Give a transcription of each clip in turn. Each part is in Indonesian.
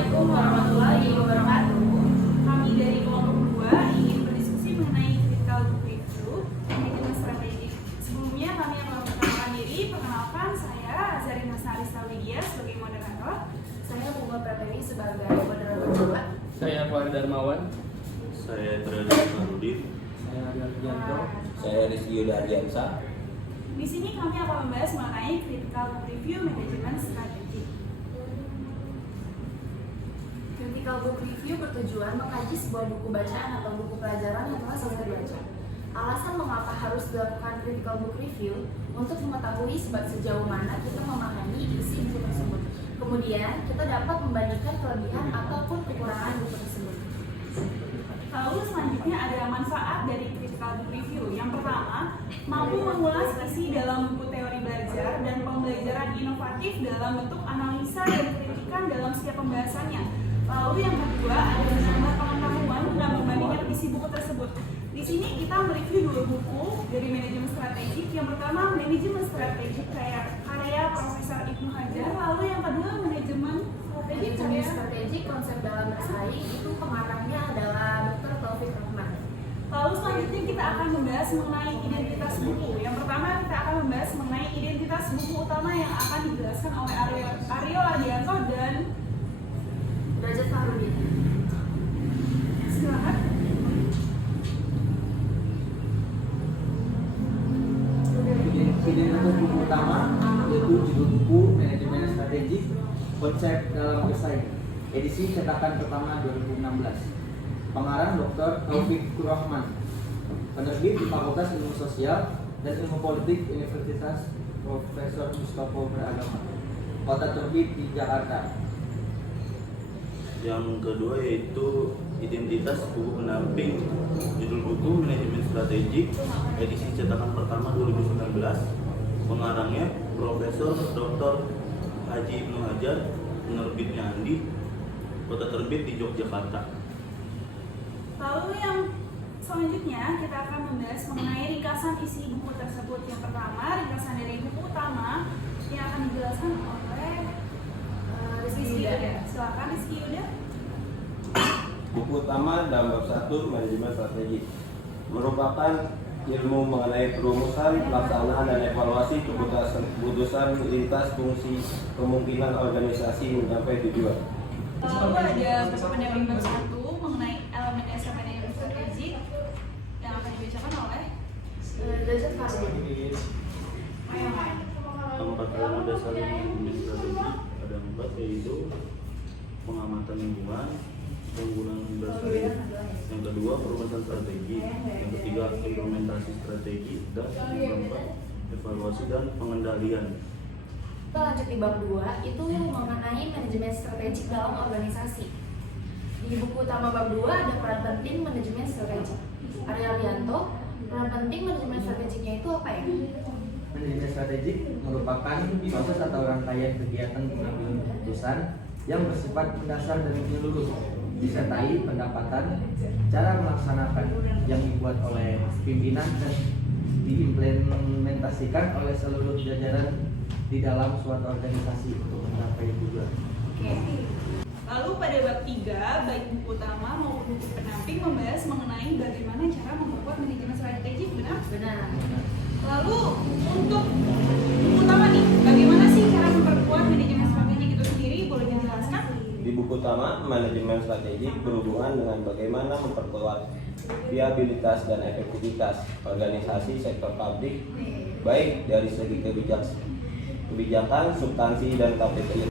Assalamualaikum warahmatullahi wabarakatuh. Kami dari kelompok 2 ingin berdiskusi mengenai critical book review manajemen strategik. Sebelumnya kami akan memperkenalkan diri. Perkenalkan, saya Azarin Hasna Arista Widya sebagai moderator. Saya Bunga Prateri sebagai moderator kedua. Saya Fahri Darmawan. Saya Teradik Marudin. Saya Adel Gianto. Saya Rizky Yuda Ardiansa. Di sini kami akan membahas mengenai critical book review manajemen strategik. Critical book review bertujuan mengkaji sebuah buku bacaan atau buku pelajaran yang telah selesai dibaca. Alasan mengapa harus dilakukan critical book review untuk mengetahui sejauh mana kita memahami isi buku tersebut. Kemudian kita dapat membandingkan kelebihan ataupun kekurangan buku tersebut. Lalu selanjutnya ada manfaat dari critical book review. Yang pertama, mampu mengulas isi dalam buku teori belajar dan pembelajaran inovatif dalam bentuk analisa dan kritikan dalam setiap pembahasannya. Lalu yang kedua, ada menambah pengetahuan dan membandingkan isi buku tersebut. Di sini kita mereview 2 buku dari manajemen strategik. Yang pertama, manajemen strategik karya Profesor Ibnu Hajar. Lalu yang kedua, manajemen Strategi konsep dalam bersaing itu pengarangnya adalah Dr. Taufik Rahman. Lalu selanjutnya kita akan membahas mengenai identitas buku. Yang pertama kita akan membahas mengenai identitas buku utama yang akan dijelaskan oleh Aryo Ardianto dan Derajat Fahrudin. silakan. Identitas buku utama yaitu judul buku manajemen strategik konsep dalam bersaing, edisi cetakan pertama 2016. Pengarang Dr. Taufik Rahman. Penerbit di Fakultas Ilmu Sosial dan Ilmu Politik Universitas Profesor Mustopo Beragama. Kota terbit di Jakarta. Yang kedua yaitu identitas buku pendamping. Judul buku manajemen strategik, edisi cetakan pertama 2019. Pengarangnya Profesor Dr. Haji Ibnu Hajar. Penerbitnya Andi. Kota terbit di Yogyakarta. Lalu yang selanjutnya kita akan membahas mengenai ringkasan isi buku tersebut. Yang pertama, ringkasan dari buku utama yang akan dijelaskan oleh Rizky Yuda. Silakan Rizky Yuda. Buku utama dalam bab 1 manajemen strategi merupakan ilmu mengenai perumusan, pelaksanaan dan evaluasi keputusan lintas fungsi kemungkinan organisasi mencapai tujuan. Lalu ada buku pendamping bab 1 mengenai elemen dasar manajemen strategik yang akan dibacakan oleh Derajat Fahrudin. Keempat elemen dasar manajemen strategi ada 4 yaitu pengamatan lingkungan, penggunaan dasar, yang kedua perumusan strategi, yang ketiga implementasi strategi, dan yang keempat evaluasi dan pengendalian. Kita lanjut di bab 2 itu mengenai manajemen strategik dalam organisasi. Di buku utama bab 2 ada peran penting manajemen strategik. Aryo Ardianto, peran penting manajemen strategiknya itu apa ya? Manajemen strategik merupakan proses atau rangkaian kegiatan pengambilan keputusan yang bersifat mendasar dan menyeluruh, disertai pendapatan cara melaksanakan yang dibuat oleh pimpinan dan diimplementasikan oleh seluruh jajaran di dalam suatu organisasi untuk mencapai tujuan. Oke. Lalu pada bab 3, baik buku utama maupun buku pendamping membahas mengenai bagaimana cara memperkuat manajemen strategik, benar? Benar. Lalu untuk buku utama nih, bagaimana sih cara memperkuat manajemen strategik itu sendiri? Boleh dijelaskan? Di buku utama manajemen strategi berhubungan dengan bagaimana memperkuat viabilitas dan efektivitas organisasi sektor publik baik dari segi kebijakan, substansi, dan KPI.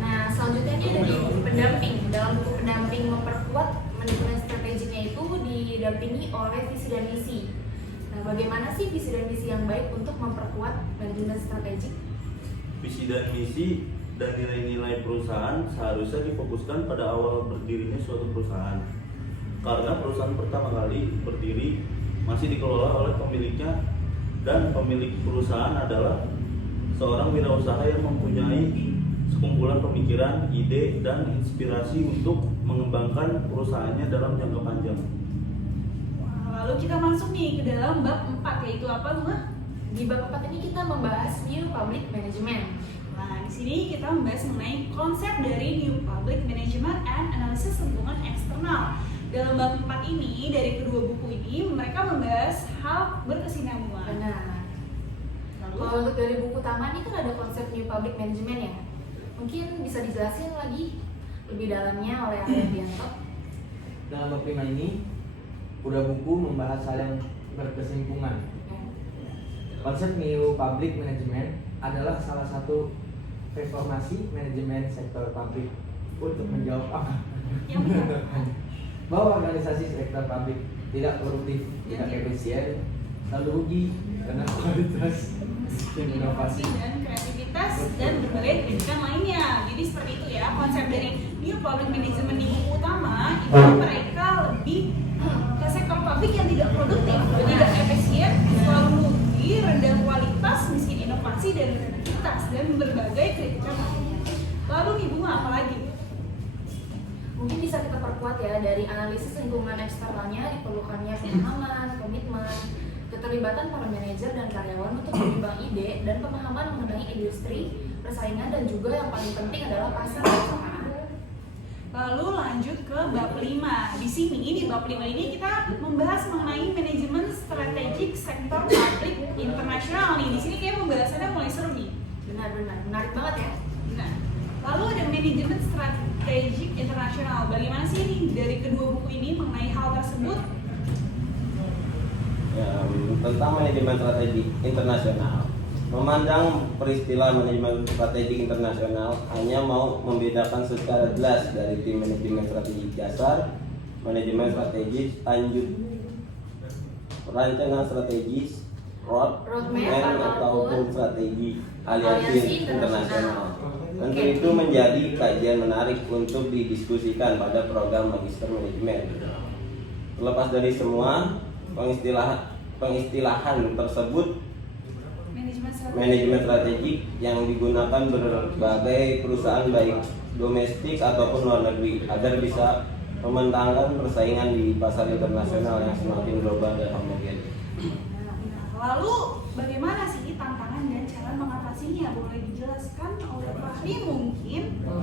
Nah, selanjutnya ini dari buku pendamping. Dalam buku pendamping memperkuat manajemen strategiknya itu didampingi oleh visi dan misi. Nah, bagaimana sih visi dan misi yang baik untuk memperkuat manajemen strategik? Visi dan misi dan nilai-nilai perusahaan seharusnya difokuskan pada awal berdirinya suatu perusahaan. Karena perusahaan pertama kali berdiri masih dikelola oleh pemiliknya, dan pemilik perusahaan adalah seorang wirausaha yang mempunyai sekumpulan pemikiran, ide, dan inspirasi untuk mengembangkan perusahaannya dalam jangka panjang. Lalu kita masuk nih ke dalam bab 4, yaitu apa, Bunga? Di bab 4 ini kita membahas New Public Management. Nah, di sini kita membahas mengenai konsep dari New Public Management and Analysis lingkungan eksternal. Dalam bab 4 ini, dari kedua buku ini, mereka membahas hal berkesinambungan. Benar. Lalu, Kalau untuk dari buku utama ini kan ada konsep New Public Management ya. Mungkin bisa dijelasin lagi lebih dalamnya oleh Ardianto. Dalam bab 5 ini, udah buku membahas hal yang berkesinambungan. Konsep New Public Management adalah salah satu reformasi manajemen sektor publik untuk menjawab apa? yang benar. Bahwa organisasi sektor publik tidak produktif, tidak efisien, selalu rugi karena kualitas dan inovasi. Dan kreativitas dan berbagai kritikan lainnya. Jadi seperti itu ya konsep dari New Public Management di buku utama itu mereka lebih ke sektor publik yang tidak produktif, tidak efisien, selalu rugi, rendah kualitas, miskin inovasi dan kreativitas dan berbagai kritikan lainnya. Lalu nih Bunga apa lagi? Mungkin bisa kita perkuat ya dari analisis lingkungan eksternalnya diperlukannya pemahaman, komitmen, keterlibatan para manajer dan karyawan untuk menimbang ide dan pemahaman mengenai industri, persaingan dan juga yang paling penting adalah pasar perusahaan. Lalu lanjut ke bab 5. Di sini di bab 5 ini kita membahas mengenai manajemen strategik sektor publik internasional nih. Di sini kayak pembahasannya mulai seru nih. Benar-benar menarik banget ya. Nah, lalu ada manajemen strategik internasional. Bagaimana sih nih dari kedua buku ini mengenai hal tersebut? Ya, tentang manajemen strategi internasional. Memandang peristiwa manajemen strategi internasional hanya mau membedakan secara jelas dari tim manajemen strategi dasar, manajemen strategis lanjut, rancangan strategis, roadmap ataupun strategi aliansi internasional. Tentu itu menjadi kajian menarik untuk didiskusikan pada program magister manajemen. Terlepas dari semua pengistilahan tersebut, manajemen strategik yang digunakan berbagai perusahaan baik domestik ataupun luar negeri agar bisa memenangkan persaingan di pasar internasional yang semakin global dan homogen. Lalu bagaimana sih tantangan dan cara mengatasinya? Boleh dijelaskan oleh Fahri mungkin?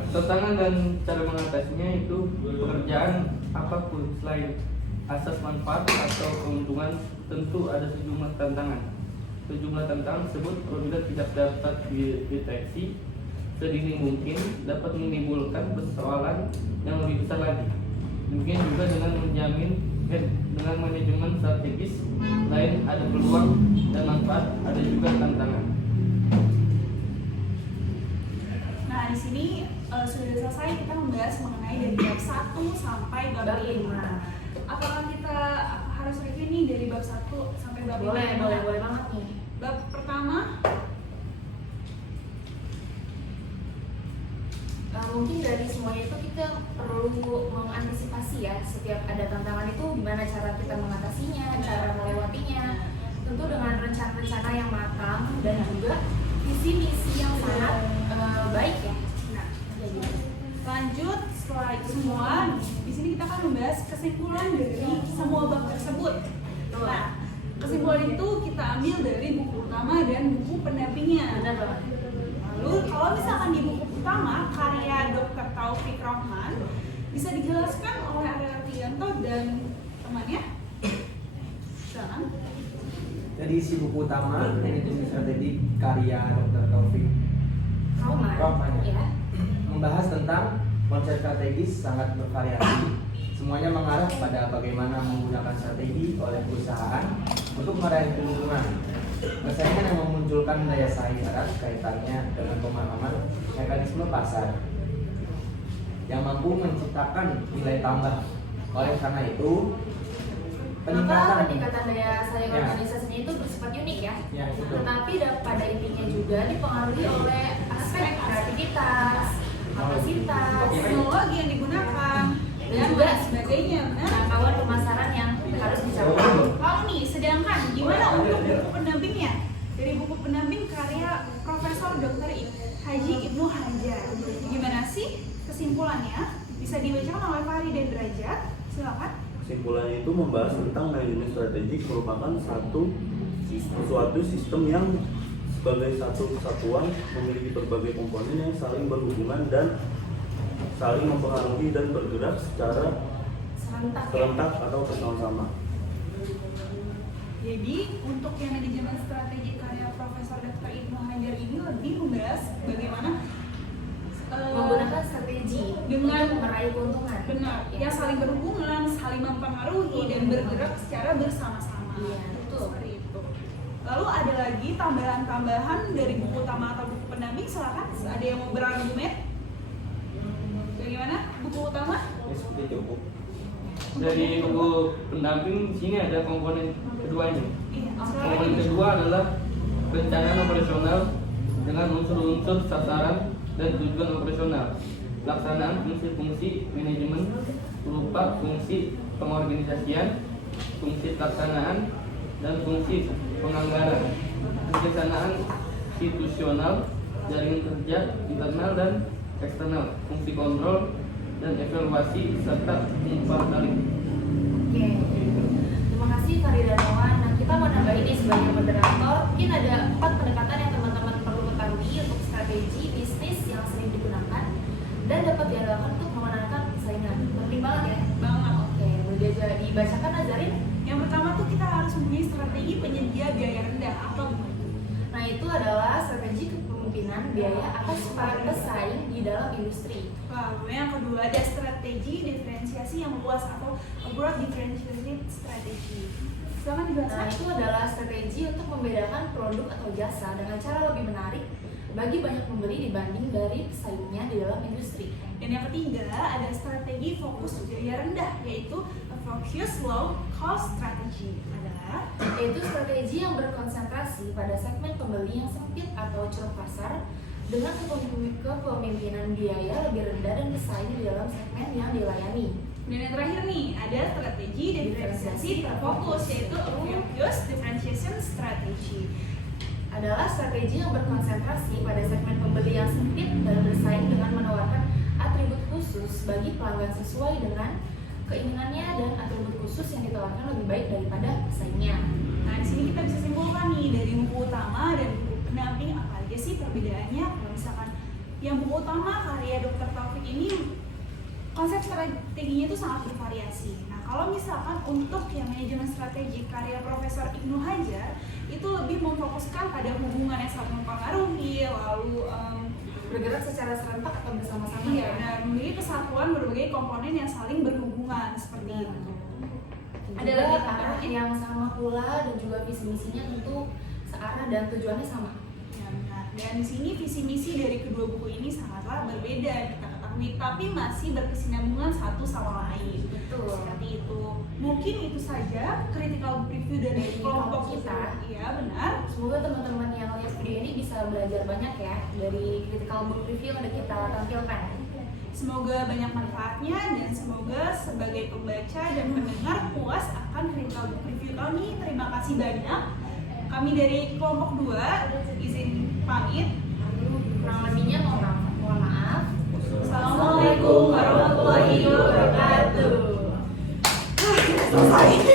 Tantangan dan cara mengatasinya itu pekerjaan apapun selain asas manfaat atau keuntungan tentu ada sejumlah tantangan. Sejumlah tantangan tersebut apabila tidak dapat dideteksi sedini mungkin dapat menimbulkan persoalan yang lebih besar lagi. Mungkin juga dengan dengan manajemen strategis lain ada peluang dan manfaat, ada juga tantangan. Nah, di sini sudah selesai kita membahas mengenai dari bab 1 sampai bab 5. Apakah kita harus review nih dari bab 1 sampai bab 5? Boleh banget nih. Bab pertama, mungkin dari semuanya itu kita perlu mengantisipasi ya setiap ada tantangan itu gimana cara kita mengatasinya, cara melewatinya, tentu dengan rencana-rencana yang matang dan juga visi misi yang sangat baik ya. nah, lanjut setelah itu semua, di sini kita akan membahas kesimpulan dari semua bab tersebut. Nah, kesimpulan itu kita ambil dari buku utama dan buku pendampingnya. Benar banget. Lalu kalau misalkan di buku utama karya Dr. Taufik Rahman bisa dijelaskan oleh Ardianto dan temannya. Silakan. Jadi isi buku utama manajemen strategi karya Dr. Taufik Rahman Ya. membahas tentang konsep strategis sangat bervariasi. Semuanya mengarah pada bagaimana menggunakan strategi oleh perusahaan untuk meraih keuntungan. Persaingan yang memunculkan daya saing erat kaitannya dengan pemahaman mekanisme pasar yang mampu menciptakan nilai tambah. Oleh karena itu, Maka peningkatan daya saing Ya. organisasinya itu bersifat unik ya. Ya, betul. Tetapi pada intinya juga dipengaruhi oleh aspek kreativitas, kapasitas, Teknologi yang digunakan dan juga sebagainya. Benar. jangkauan pemasaran yang harus dicapai. Lalu nih, sedangkan gimana untuk buku pendampingnya? Dari buku pendamping karya Profesor Dr. Haji Ibnu Hajar. Gimana sih kesimpulannya? Bisa dibacakan oleh Fahri dan Derajat. Silakan. Kesimpulannya itu membahas tentang manajemen strategik merupakan suatu sistem yang sebagai satu kesatuan memiliki berbagai komponen yang saling berhubungan dan saling mempengaruhi dan bergerak secara serentak atau bersama-sama. Jadi untuk yang manajemen strategi karya Profesor Dr. Ibnu Hajar ini lebih membahas bagaimana Menggunakan strategi dengan untuk meraih keuntungan. benar yang saling berhubungan, saling mempengaruhi dan bergerak secara bersama-sama. Iya, betul. Seperti itu. Lalu ada lagi tambahan-tambahan dari buku utama atau buku pendamping, silakan. Ada yang mau berargumen? Bagaimana? Buku utama? Ya, seperti cukup. Dari buku pendamping di sini ada komponen keduanya. Iya, Komponen silakan. kedua adalah perencanaan operasional dengan unsur-unsur sasaran dan tujuan operasional. Pelaksanaan fungsi-fungsi manajemen berupa fungsi pengorganisasian, fungsi pelaksanaan, dan fungsi penganggaran. Perencanaan institusional, jaringan kerja internal dan eksternal, fungsi kontrol dan evaluasi serta umpan balik. Oke. Terima kasih Farida Noah. Nah, kita mau nambahin nih sebagai moderator, mungkin ada 4 pendekatan yang teman-teman perlu ketahui untuk strategi bisnis yang sering digunakan dan dapat diandalkan untuk memenangkan persaingan. Penting banget ya. Banget. Oke, boleh dibacakan Nazarin. Yang pertama tuh kita harus mempunyai strategi penyedia biaya rendah. Apa Bu? Nah, itu adalah strategi kepemimpinan biaya atas para pesaing di dalam industri. Lalu yang kedua ada strategi diferensiasi yang luas atau broad differentiated strategy. Silakan Nah, dijelaskan. itu adalah strategi untuk membedakan produk atau jasa dengan cara lebih menarik bagi banyak pembeli dibanding dari pesaingnya di dalam industri. Dan yang ketiga ada strategi fokus biaya rendah, yaitu a focus low cost strategy. Adalah Yaitu strategi yang berkonsentrasi pada segmen pembeli yang sempit atau ceruk pasar dengan kepemimpinan biaya lebih rendah dan pesaing di dalam segmen yang dilayani. dan yang terakhir nih ada strategi diferensiasi terfokus, yaitu a focus differentiation strategy. Adalah strategi yang berkonsentrasi pada segmen pembeli yang sempit dan bersaing dengan menawarkan atribut khusus bagi pelanggan sesuai dengan keinginannya dan atribut khusus yang ditawarkan lebih baik daripada pesaingnya. Nah, di sini kita bisa simpulkan nih dari buku utama dan buku pendamping apa aja sih perbedaannya. Kalau misalkan yang buku utama karya Dr. Taufik ini konsep strateginya itu sangat bervariasi. Nah, kalau misalkan untuk yang manajemen strategi karya Profesor Ibnu Hajar itu lebih memfokuskan pada hubungan yang saling mempengaruhi, lalu Bergerak secara serentak atau bersama-sama. iya, dan memiliki kesatuan berbagai komponen yang saling berhubungan seperti itu. Ada lagi arah yang sama pula dan juga visi misinya tentu searah dan tujuannya sama. Ya, benar. Dan di sini visi misi dari kedua buku ini sangatlah berbeda kita ketahui, tapi masih berkesinambungan satu sama lain. Betul. Seperti itu. Mungkin itu saja critical review dari kelompok kita. Iya, benar. Semoga teman-teman yang lihat video ini bisa belajar banyak ya dari critical book review yang udah kita tampilkan. Semoga banyak manfaatnya dan semoga sebagai pembaca dan pendengar puas akan critical book review kami. Terima kasih banyak. Kami dari kelompok 2 izin pamit. Kurang lebihnya mohon maaf. Assalamualaikum warahmatullahi wabarakatuh. Selesai.